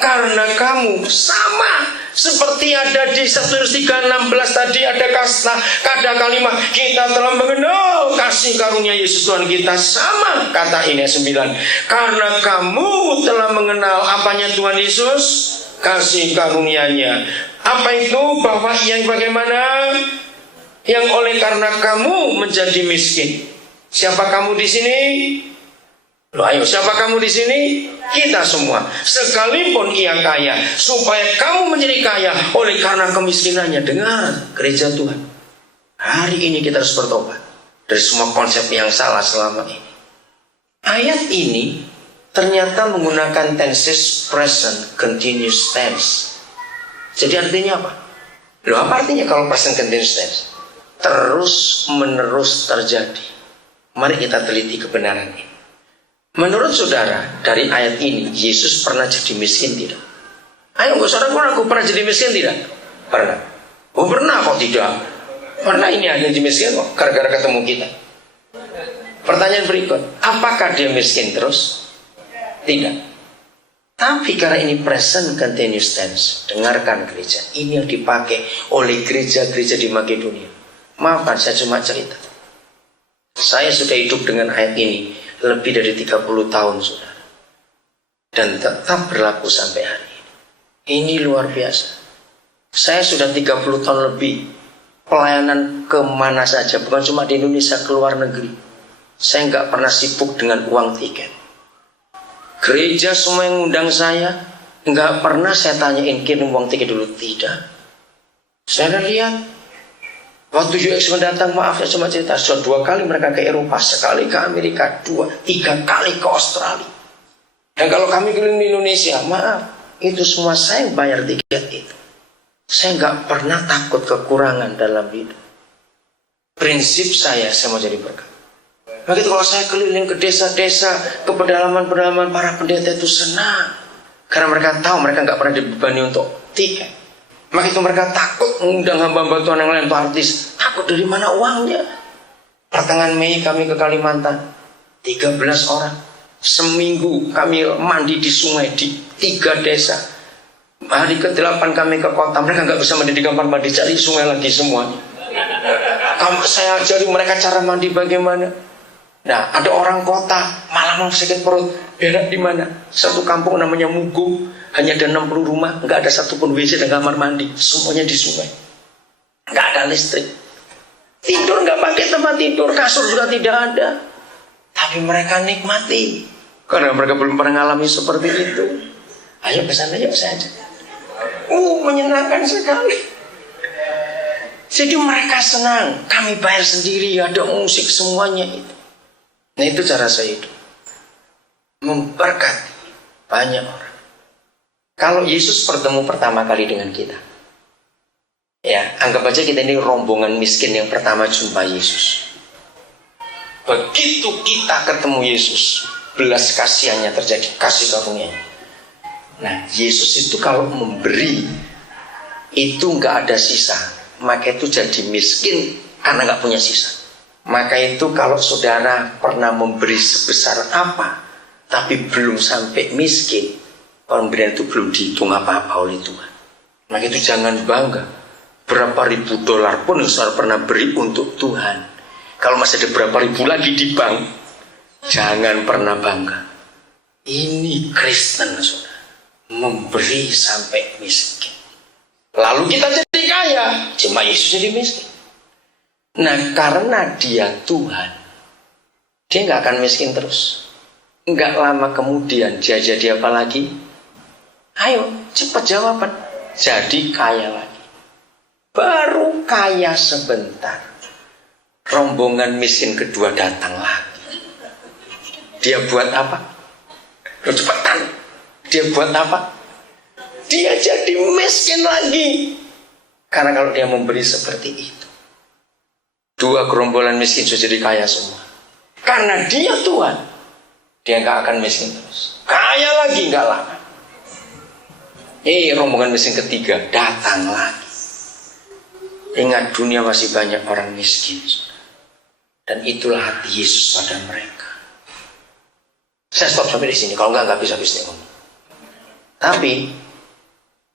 Karena kamu sama seperti ada di 1 Yohanes 3:16 tadi ada kalimat kita telah mengenal kasih karunia Yesus Tuhan kita. Sama kata ini 9. Karena kamu telah mengenal apanya Tuhan Yesus, kasih karunia-Nya. Apa itu? Bahwa yang bagaimana? Yang oleh karena kamu menjadi miskin. Siapa kamu di sini? Loh, ayo, siapa kamu di sini? Kita semua. Sekalipun ia kaya, supaya kamu menjadi kaya oleh karena kemiskinannya. Dengar, gereja Tuhan, hari ini kita harus bertobat dari semua konsep yang salah selama ini. Ayat ini ternyata menggunakan tenses present continuous tense. Jadi artinya apa? Loh, apa artinya kalau present continuous tense? Terus menerus terjadi. Mari kita teliti kebenaran ini. Menurut saudara, dari ayat ini Yesus pernah jadi miskin tidak? Ayo, saudara, aku pernah jadi miskin tidak? Pernah. Oh, pernah kok tidak? Pernah ini hanya jadi miskin kok gara-gara ketemu kita. Pertanyaan berikut, apakah dia miskin terus? Tidak. Tapi karena ini present continuous tense, dengarkan gereja, ini yang dipakai oleh gereja-gereja di Makedonia. Maafkan, saya cuma cerita. Saya sudah hidup dengan ayat ini lebih dari 30 tahun, saudara, dan tetap berlaku sampai hari ini. Ini luar biasa. Saya sudah 30 tahun lebih pelayanan kemana saja, bukan cuma di Indonesia, ke luar negeri. Saya nggak pernah sibuk dengan uang tiket. Gereja semua yang ngundang saya, nggak pernah saya tanyain kirim uang tiket dulu, tidak. Saya lihat waktu UX mendatang, maaf saya cuma cerita, sudah 2 kali mereka ke Eropa, sekali ke Amerika, 2-3 kali ke Australia. Dan kalau kami keliling di Indonesia, maaf, itu semua saya bayar tiket itu. Saya nggak pernah takut kekurangan dalam hidup. Prinsip saya mau jadi berkat. Begitu kalau saya keliling ke desa-desa, ke pedalaman-pedalaman, para pendeta itu senang. Karena mereka tahu mereka nggak pernah dibebani untuk tiket. Maka itu mereka takut mengundang hamba-hamba Tuhan yang lain, Pak artis. Takut dari mana uangnya? Pertengahan Mei kami ke Kalimantan, 13 orang. Seminggu kami mandi di sungai di 3 desa. Hari ke-8 kami ke kota, mereka nggak bisa mandi di kamar mandi, cari sungai lagi semuanya. Saya ajari mereka cara mandi bagaimana. Nah, ada orang kota malam sakit perut, berak di mana? Satu kampung namanya Mugung, hanya ada 60 rumah, nggak ada satupun WC dan kamar mandi, semuanya di sungai. Nggak ada listrik, tidur nggak pakai tempat tidur, kasur juga tidak ada. Tapi mereka nikmati karena mereka belum pernah mengalami seperti itu. Ayo ke sana, yuk saja. Menyenangkan sekali. Jadi mereka senang, kami bayar sendiri, ada musik semuanya itu. Nah, itu cara saya hidup, memberkati banyak orang. Kalau Yesus bertemu pertama kali dengan kita, ya anggap aja kita ini rombongan miskin yang pertama jumpa Yesus. Begitu kita ketemu Yesus, belas kasihannya terjadi, kasih karunia-Nya. Nah, Yesus itu kalau memberi itu nggak ada sisa, maka itu jadi miskin karena nggak punya sisa. Maka itu kalau saudara pernah memberi sebesar apa, tapi belum sampai miskin, pemberian itu belum dihitung apa-apa oleh Tuhan. Maka itu jangan bangga. Berapa ribu dolar pun yang saudara pernah beri untuk Tuhan, kalau masih ada berapa ribu lagi di bank, jangan pernah bangga. Ini Kristen, saudara, memberi sampai miskin. Lalu kita jadi kaya, cuma Yesus jadi miskin. Nah, karena dia Tuhan, dia nggak akan miskin terus. Nggak lama kemudian dia jadi apa lagi? Ayo, cepat jawaban. Jadi kaya lagi. Baru kaya sebentar, rombongan miskin kedua datang lagi. Dia buat apa? Loh, cepetan. Dia buat apa? Dia jadi miskin lagi. Karena kalau dia memberi seperti itu, 2 gerombolan miskin sudah jadi kaya semua. Karena dia Tuhan, dia nggak akan miskin terus. Kaya lagi nggak lama. Rombongan miskin ketiga datang lagi. Ingat, dunia masih banyak orang miskin, dan itulah hati Yesus pada mereka. Saya stop sampai di sini. Kalau nggak bisa ngomong. Tapi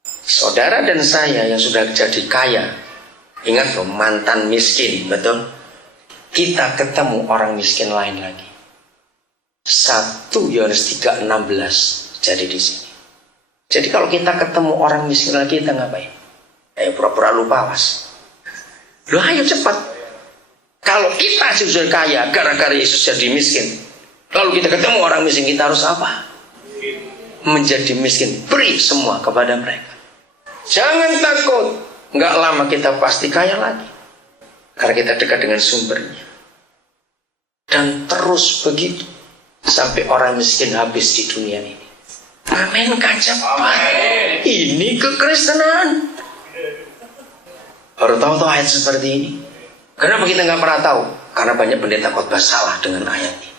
saudara dan saya yang sudah jadi kaya, ingat loh, mantan miskin, betul? Kita ketemu orang miskin lain lagi. 1 Yohanes 3:16 jadi di sini. Jadi kalau kita ketemu orang miskin lagi, kita ngapain? Pura-pura lupa, was. Loh, ayo cepat. Kalau kita sudah kaya gara-gara Yesus jadi miskin, lalu kita ketemu orang miskin, kita harus apa? Menjadi miskin, beri semua kepada mereka. Jangan takut, nggak lama kita pasti kaya lagi, karena kita dekat dengan sumbernya. Dan terus begitu sampai orang miskin habis di dunia ini. Amin, kan cepat. Ini kekristenan. Baru tahu ayat seperti ini. Kenapa kita nggak pernah tahu? Karena banyak pendeta khotbah salah dengan ayat ini.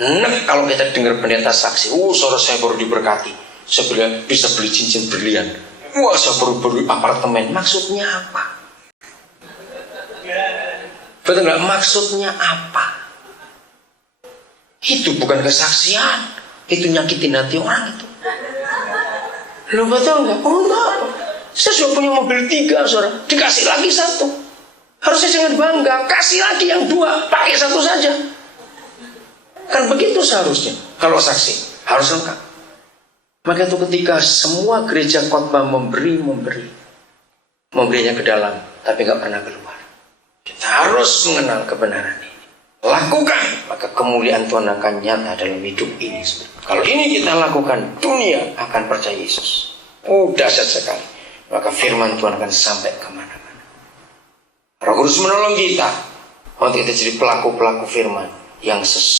Nah, kalau kita dengar pendeta saksi, saudara saya baru diberkati, saya bisa beli cincin berlian, saya baru beli apartemen. Maksudnya apa? Betul nggak? Maksudnya apa? Itu bukan kesaksian, itu nyakitin hati orang itu. Lo betul nggak? Enggak. Saya sudah punya mobil 3, saudara, dikasih lagi 1. Harusnya jangan bangga, kasih lagi yang 2, pakai 1 saja. Kan begitu seharusnya. Kalau saksi harus lengkap. Maka itu ketika semua gereja khotbah memberinya ke dalam, tapi nggak pernah keluar. Kita harus mengenal kebenaran ini. Lakukan, maka kemuliaan Tuhan akan nyata dalam hidup ini. Kalau ini kita lakukan, dunia akan percaya Yesus. Dahsyat sekali. Maka firman Tuhan akan sampai kemana-mana. Roh Kudus menolong kita untuk kita jadi pelaku-pelaku firman yang sesuai